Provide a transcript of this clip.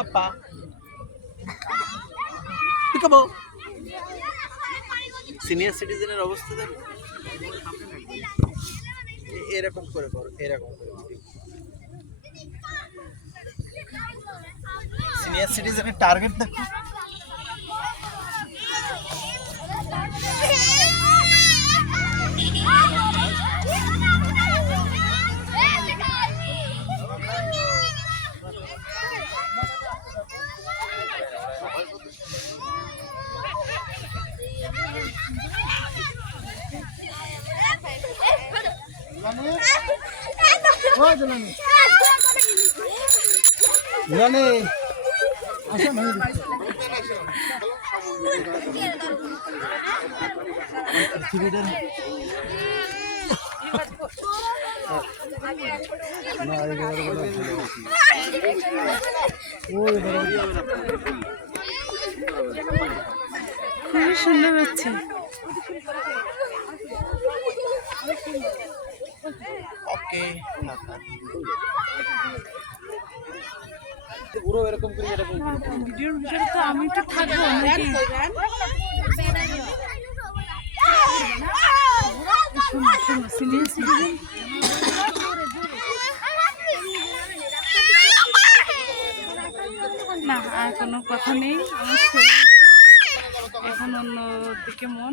পাপা পিকাবো। Senior সিটিজেনের অবস্থা দেখো, এরকম করে করো, এরকম করে। সিনিয়র সিটিজেনের টার্গেট দেখো। খুবই সুন্দর হচ্ছে। ওকে পুরো এরকম করে এরকম ভিডিওর ভিতরে তো আমি তো থাকবো নাকি? সিনিয়র সিটিজেন না, আর কোনো কথা নেই। আমার ছেলে এখন অন্য দিকে মন।